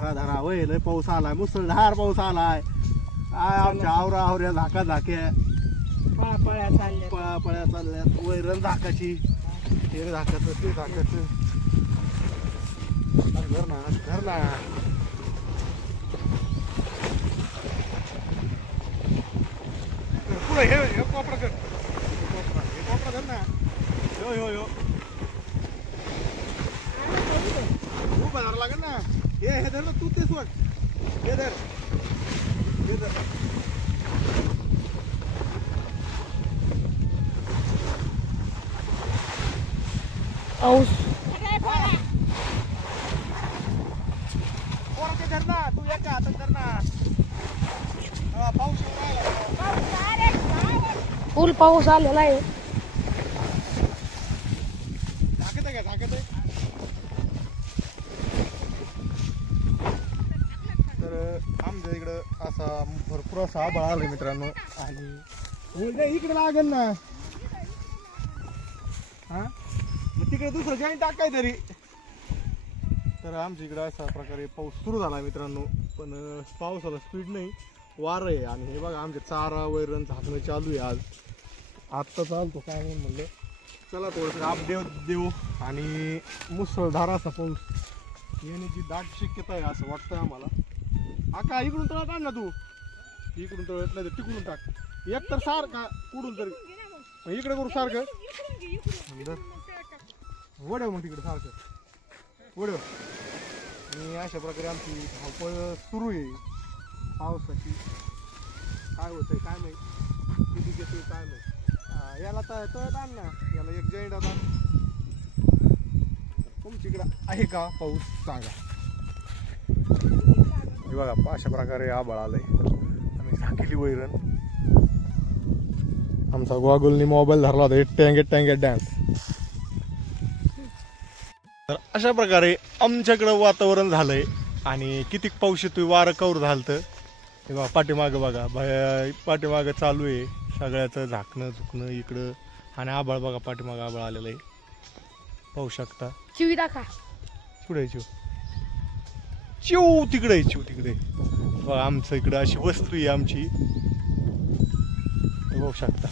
धरा वय लय पाऊस आलाय, मुसळधार पाऊस आलाय. काय आमच्या आवरा आवऱ्या झाका झाक्या पळ्या चालल्यात. वैरण झाकाची, हे झाकाचं ते झाकाचं. घर ना पुढे हे कोपरा कर, कोपरा धर ना. यो यो यो उभा धरा लागेल ना. हे धर ना तू, ते सोड. हे धर, हे धर. पाऊस पोराचे धर ना, तू एका हातात धर ना. पाऊस फुल पाऊस आलेला आहे. झाकत आहे का, झाकत आहे. तर आमच्या इकडं असा भरपूर असा आभाळ आलाय मित्रांनो. आणि इकडे लागेल ना. हा मग तिकडे दुसरं जॉईंट टाक काहीतरी. तर आमच्या इकडे अशा प्रकारे पाऊस सुरू झाला मित्रांनो. पण पावसाला स्पीड नाही, वार आहे. आणि हे बघा आमचे चारा वैरण झाकणं चालू आहे. आत्ता चालतो काय म्हणून म्हणलं चला थोडंसं अपडेट देऊ. आणि मुसळधार असा पाऊस येण्याची दाट शक्यता आहे असं वाटतंय आम्हाला. आका इकडून तळ काढ ना तू, इकडून तळत नाही तिकडून टाक. एक तर सारखा कुठून तरी इकडे करू सारखं वडव, मग तिकडे सारखं वडव. आणि अशा प्रकारे आमची धावपळ सुरू आहे पावसाची. काय होतंय काय नाही, किती घेतोय काय नाही. याला तळत आण ना, याला एक जॉईंट आता. तुमच्याकडे आहे का पाऊस सांगा. हे बघा अशा प्रकारे आभाळ आलंय. आम्ही झाकेली वैरण. आमचा गॉगलनी मोबाईल धरला होता, टँगेट डान्स. तर अशा प्रकारे आमच्याकडं वातावरण झालंय. आणि किती पाऊस येतोय, वारं कौर झालतं. हे बघा पाठीमागं बघा, पाठीमागं चालू आहे सगळ्याचं झाकणं झुकणं इकडं. आणि आभाळ बघा पाठीमागं आभाळ आलेलं आहे, पाहू शकता. चिवी दाखा पुढे चिव चिव तिकडे चिव तिकडे बघा. आमचं इकडं अशी वस्तू आहे आमची, बघू शकता.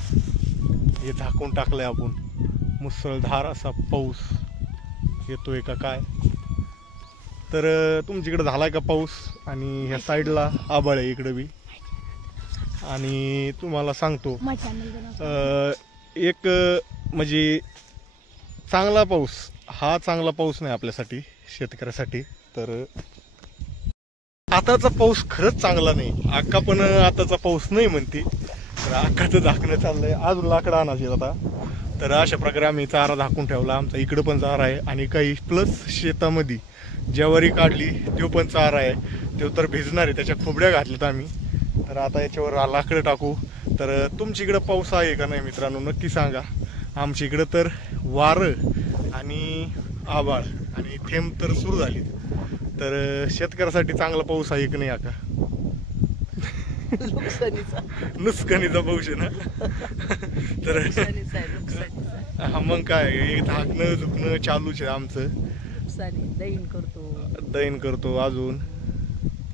हे झाकून टाकलंय आपण. मुसळधार असा पाऊस येतोय का काय. तर तुमच्याकडे झालाय का पाऊस. आणि ह्या साईडला आभाळ आहे इकडे बी. आणि तुम्हाला सांगतो एक म्हणजे चांगला पाऊस हा चांगला पाऊस नाही आपल्यासाठी शेतकऱ्यासाठी. तर आताचा पाऊस खरंच चांगला नाही. आक्का पण आताचा पाऊस नाही म्हणते. तर आक्काचं झाकणं चाललंय, अजून लाकडं आणायचे आता. तर अशा प्रकारे आम्ही चारा झाकून ठेवला. आमचा इकडं पण चारा आहे. आणि काही प्लस शेतामध्ये ज्वारी काढली तो पण चारा आहे, तो तर भिजणार आहे. त्याच्या खोबड्या घातल्यात आम्ही. तर आता याच्यावर लाकडं टाकू. तर तुमच्या इकडं पाऊस आहे का नाही मित्रांनो नक्की सांगा. आमच्या इकडं तर वारं आणि आभाळ आणि थेंब तर सुरू झाली. तर शेतकऱ्यासाठी चांगला पाऊस आहे की नाही आका. नुकसानीचा पाऊस आहे ना. तर मग काय झाकणं झुकणं चालूच आहे आमचं. दैन करतो अजून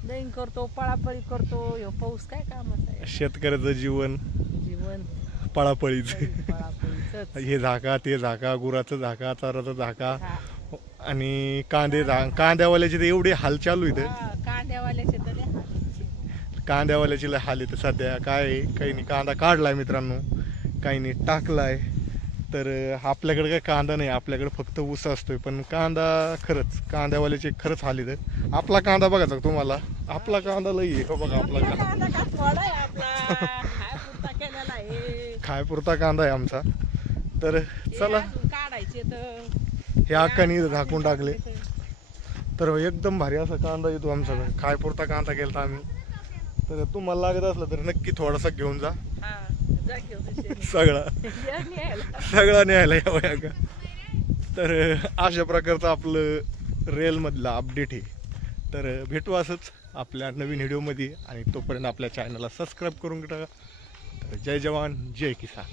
दैन करतो, पळापळी करतो. ह्यो पाऊस काय कामाचा आहे. शेतकऱ्याचं जीवन पळापळीच. हे झाका ते झाका, गुराचं झाका, चाराचं झाका. आणि कांद्यावाल्याचे तर एवढे हाल चालू इथं. कांद्यावाल्याचे लय हाल येतं सध्या. काय काही नाही कांदा काढलाय मित्रांनो, काही नाही टाकलाय. तर आपल्याकडे काय कांदा नाही, आपल्याकडे फक्त ऊस असतोय. पण कांदा खरंच कांद्यावाल्याचे खरंच हाल येतं. आपला कांदा बघायचा तुम्हाला, आपला कांदा लई आहे बघा. आपला कांदा खायपुरता कांदा आहे आमचा. तर चला हे अक्कानी झाकून टाकले. तर एकदम भारी असा कांदा येतो आमचा, खायपुरता कांदा केला आम्ही. तर तुम्हाला लागत असलं तर नक्की थोडासा घेऊन जा. सगळा न्यायला यावं का. तर अशा प्रकारचं आपलं रेलमधलं अपडेट आहे. तर भेटू असंच आपल्या नवीन व्हिडिओमध्ये. आणि तोपर्यंत आपल्या चॅनलला सबस्क्राईब करून टाका. तर जय जवान जय किसान.